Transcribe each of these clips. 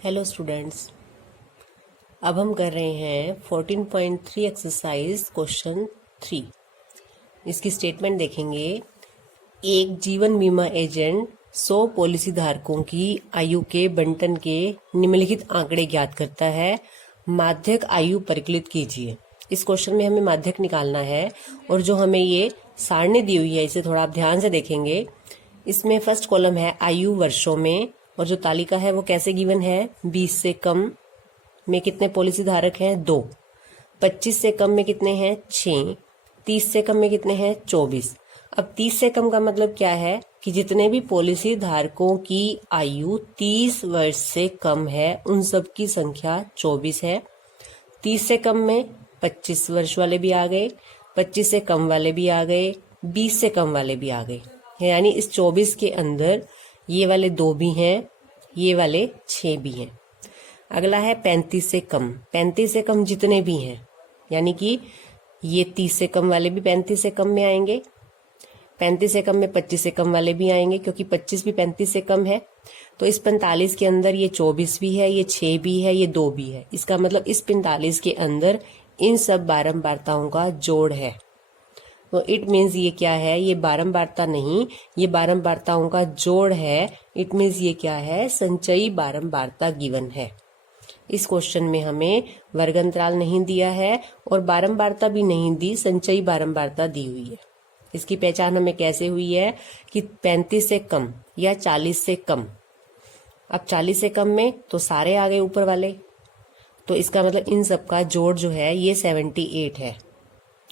Hello students, अब हम कर रहे हैं 14.3 एक्सरसाइज क्वेश्चन 3। इसकी स्टेटमेंट देखेंगे। एक जीवन बीमा एजेंट 100 पॉलिसी धारकों की आयु के बंटन के निम्नलिखित आंकड़े ज्ञात करता है। माध्यक आयु परिकलित कीजिए। इस क्वेश्चन में हमें माध्यक निकालना है और जो हमें ये सारणी दी हुई है इसे थोड़ा आप ध्यान से देखेंगे। इसमें फर्स्ट कॉलम है आयु वर्षों में और जो तालिका है वो कैसे गिवन है। 20 से कम में कितने पॉलिसी धारक हैं 2, 25 से कम में कितने हैं 6, 30 से कम में कितने हैं 24। अब 30 से कम का मतलब क्या है कि जितने भी पॉलिसी धारकों की आयु 30 वर्ष से कम है उन सब की संख्या 24 है। 30 से कम में 25 वर्ष वाले भी आ गए, 25 से कम वाले भी आ गए, 20 से कम वाले भी आ गए। यानी इस 24 के अंदर ये वाले 2 भी हैं, ये वाले 6 भी हैं। अगला है 35 से कम। 35 से कम जितने भी हैं यानी कि ये 30 से कम वाले भी 35 से कम में आएंगे, 35 से कम में 25 से कम वाले भी आएंगे क्योंकि 25 भी 35 से कम है। तो इस 45 के अंदर ये 24 भी है, ये 6 भी है, ये 2 भी है। इसका मतलब इस 45 के अंदर इन सब बारंबारताओं का जोड़ है। तो इट मीन्स ये क्या है, ये बारंबारता नहीं, ये बारंबारताओं का जोड़ है। इट मीन्स ये क्या है, संचयी बारंबारता गिवन है। इस क्वेश्चन में हमें वर्ग अंतराल नहीं दिया है और बारंबारता भी नहीं दी, संचयी बारंबारता दी हुई है। इसकी पहचान हमें कैसे हुई है कि 35 से कम या 40 से कम। अब 40 से कम में तो सारे आ गए ऊपर वाले, तो इसका मतलब इन सब का जोड़ जो है ये 78 है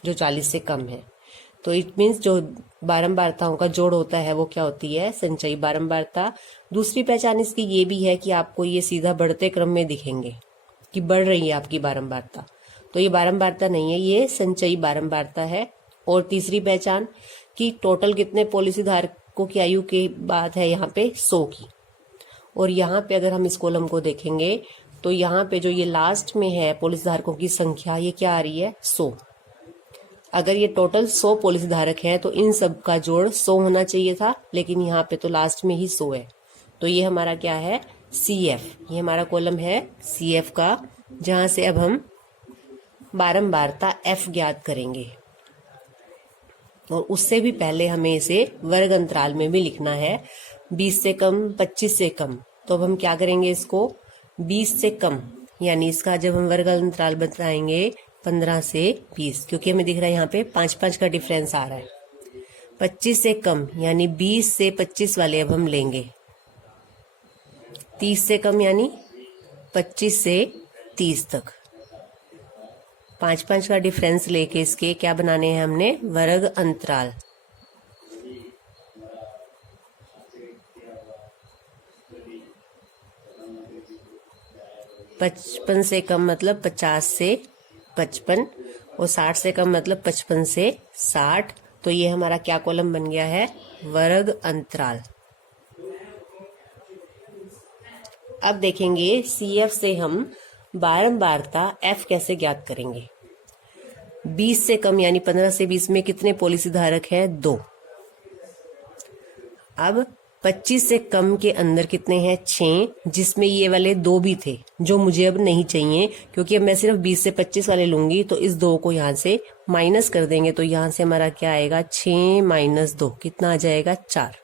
जो 40 से कम है। तो इट मीन्स जो बारंबारताओं का जोड़ होता है वो क्या होती है, संचयी बारंबारता। दूसरी पहचान इसकी ये भी है कि आपको ये सीधा बढ़ते क्रम में दिखेंगे कि बढ़ रही है आपकी बारंबारता, तो ये बारंबारता नहीं है, ये संचयी बारंबारता है। और तीसरी पहचान कि टोटल कितने पॉलिसी धारकों की आयु की बात है यहाँ पे 100 की। और यहाँ पे अगर हम इस कॉलम को देखेंगे तो यहाँ पे जो ये लास्ट में है पॉलिसी धारकों की संख्या, ये क्या आ रही है 100। अगर ये टोटल 100 पॉलिसी धारक हैं तो इन सब का जोड़ 100 होना चाहिए था, लेकिन यहाँ पे तो लास्ट में ही 100 है। तो ये हमारा क्या है, CF। ये हमारा कॉलम है CF का, जहां से अब हम बारंबारता F ज्ञात करेंगे। और उससे भी पहले हमें इसे वर्ग अंतराल में भी लिखना है। 20 से कम, 25 से कम। तो अब हम क्या करेंगे, इसको 20 से कम यानी इसका जब हम वर्ग अंतराल बताएंगे 15 से 20, क्योंकि हमें दिख रहा है यहाँ पे 5-5 का डिफरेंस आ रहा है। 25 से कम यानी 20 से 25 वाले अब हम लेंगे। 30 से कम यानी 25 से 30 तक। 5-5 का डिफरेंस लेके इसके क्या बनाने हैं हमने, वर्ग अंतराल। पचपन से कम मतलब 50 से 55 और 60 से कम मतलब 55 से 60। तो ये हमारा क्या कॉलम बन गया है, वर्ग अंतराल। अब देखेंगे CF से हम बारंबारता F कैसे ज्ञात करेंगे। 20 से कम यानी 15 से 20 में कितने पॉलिसी धारक हैं 2। अब 25 से कम के अंदर कितने हैं 6, जिसमें ये वाले 2 भी थे जो मुझे अब नहीं चाहिए, क्योंकि अब मैं सिर्फ 20 से 25 वाले लूंगी। तो इस 2 को यहाँ से माइनस कर देंगे तो यहाँ से हमारा क्या आएगा, 6 - 2 कितना आ जाएगा 4।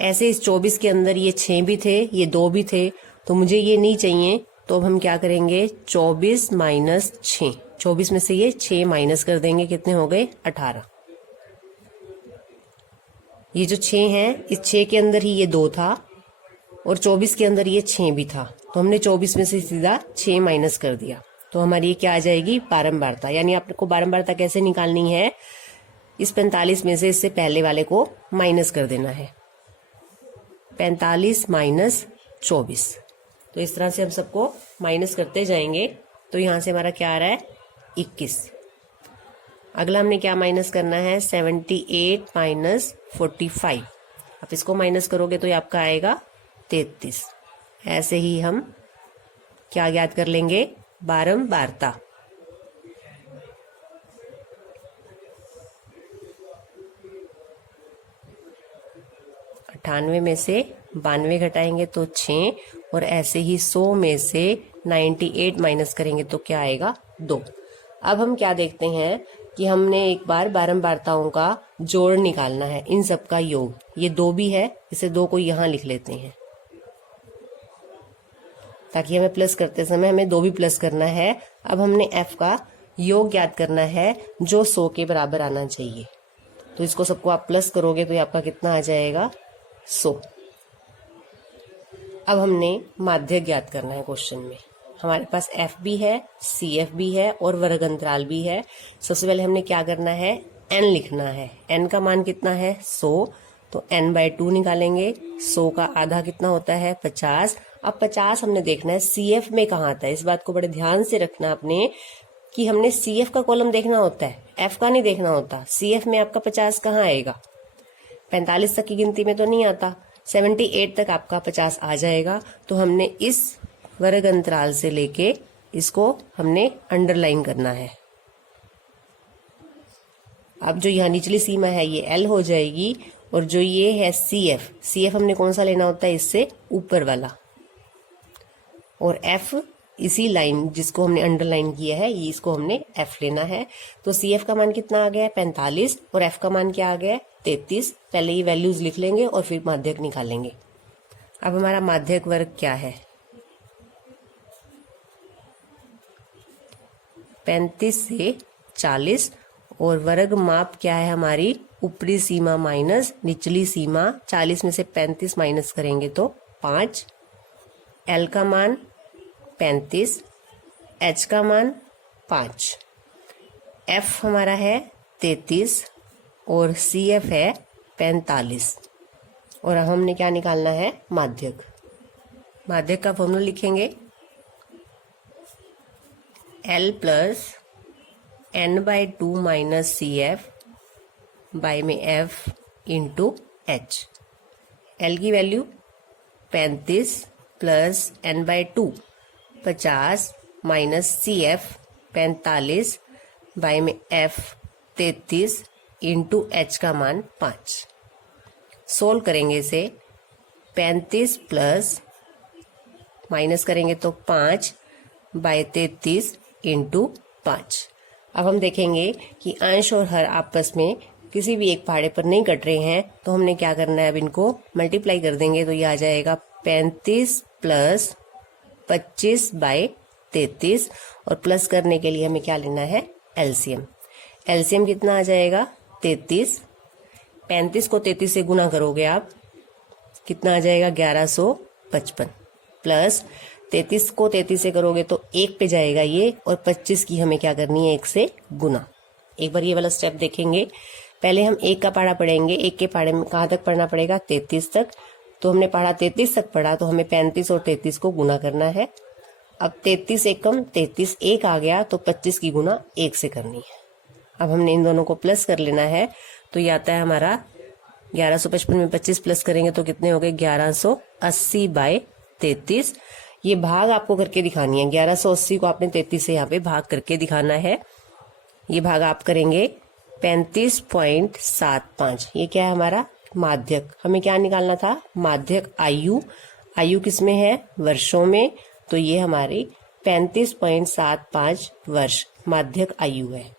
ऐसे इस 24 के अंदर ये 6 भी थे, ये 2 भी थे, तो मुझे ये नहीं चाहिए। तो अब हम क्या करेंगे, 24 - 6, 24 में से ये 6 माइनस कर देंगे, कितने हो गए 18। ये जो 6 है, इस 6 के अंदर ही ये 2 था और 24 के अंदर ये 6 भी था, तो हमने 24 में से सीधा 6 माइनस कर दिया। तो हमारी ये क्या आ जाएगी, बारंबारता। यानी आपको बारंबारता कैसे निकालनी है, इस 45 में से इससे पहले वाले को माइनस कर देना है। 45 - 24। तो इस तरह से हम सबको माइनस करते जाएंगे। तो यहां से हमारा क्या आ रहा है 21। अगला हमने क्या माइनस करना है, 78 - 45। आप इसको माइनस करोगे तो ये आपका आएगा 33। ऐसे ही हम क्या ज्ञात कर लेंगे, बारंबारता। 98 में से 92 घटाएंगे तो 6, और ऐसे ही 100 में से 98 माइनस करेंगे तो क्या आएगा 2। अब हम क्या देखते हैं कि हमने एक बार बारंबारताओं का जोड़ निकालना है, इन सब का योग। ये 2 भी है, इसे 2 को यहाँ लिख लेते हैं ताकि हमें प्लस करते समय हमें 2 भी प्लस करना है। अब हमने f का योग ज्ञात करना है जो 100 के बराबर आना चाहिए। तो इसको सबको आप प्लस करोगे तो ये आपका कितना आ जाएगा 100। अब हमने माध्यक ज्ञात करना है क्वेश्चन में। हमारे पास f भी है, cf भी है और वर्ग अंतराल भी है। सबसे पहले हमने क्या करना है, n लिखना है। n का मान कितना है 100, तो n/2 निकालेंगे। 100 का आधा कितना होता है 50। अब 50 हमने देखना है cf में कहाँ आता है। इस बात को बड़े ध्यान से रखना आपने कि हमने cf का कॉलम देखना होता है, f का नहीं देखना होता। cf में आपका 50 कहाँ आएगा, 45 तक की गिनती में तो नहीं आता, 78 तक आपका 50 आ जाएगा। तो हमने इस वर्ग अंतराल से लेके इसको हमने अंडरलाइन करना है। अब जो यहाँ निचली सीमा है ये L हो जाएगी, और जो ये है CF हमने कौन सा लेना होता है, इससे ऊपर वाला, और F इसी लाइन जिसको हमने अंडरलाइन किया है ये इसको हमने F लेना है। तो CF का मान कितना आ गया है 45, और F का मान क्या आ गया है 33। पहले ये वैल्यूज लिख लेंगे और फिर माध्यक निकालेंगे। अब हमारा माध्यक वर्ग क्या है 35 से 40, और वर्ग माप क्या है हमारी ऊपरी सीमा माइनस निचली सीमा। 40 में से 35 माइनस करेंगे तो 5। L का मान 35, H का मान 5, F हमारा है 33 और CF है 45। और अब हमने क्या निकालना है माध्यक। माध्यक का फॉर्मूला लिखेंगे L plus n/2 minus CF by में F इंटू H। L की वैल्यू 35 plus n/2 50 minus CF 45 by में F 33 इंटू H का मान 5। सोल्व करेंगे इसे, 35 प्लस माइनस करेंगे तो 5 बाय 33 इंटू 5। अब हम देखेंगे कि अंश और हर आपस में किसी भी एक पहाड़े पर नहीं कट रहे हैं, तो हमने क्या करना है, अब इनको मल्टीप्लाई कर देंगे तो ये आ जाएगा 35 प्लस 25 बाय 33, और प्लस करने के लिए हमें क्या लेना है एलसीएम। एलसीएम कितना आ जाएगा 33। 35 को 33 से गुना करोगे आप, कितना आ जाएगा 1155, प्लस 33 को 33 से करोगे तो 1 पे जाएगा ये, और 25 की हमें क्या करनी है 1 से गुना। एक बार ये वाला स्टेप देखेंगे। पहले हम 1 का पहाड़ा पढ़ेंगे। 1 के पहाड़े में कहाँ तक पढ़ना पड़ेगा 33 तक। तो हमने पढ़ा 33 तक पढ़ा, तो हमें 35 और 33 को गुना करना है। अब 33 एकम 33 1 आ गया, तो 25 की गुना 1 से करनी है। अब हमने इन दोनों को प्लस कर लेना है, तो ये आता है हमारा 1155 में 25 प्लस करेंगे तो कितने हो गए 1180 बाय 33। ये भाग आपको करके दिखानी है। 1180 को आपने 33 से यहाँ पे भाग करके दिखाना है। ये भाग आप करेंगे 35.75। ये क्या है हमारा माध्यक। हमें क्या निकालना था माध्यक आयु। आयु किसमें है वर्षों में, तो ये हमारी 35.75 वर्ष माध्यक आयु है।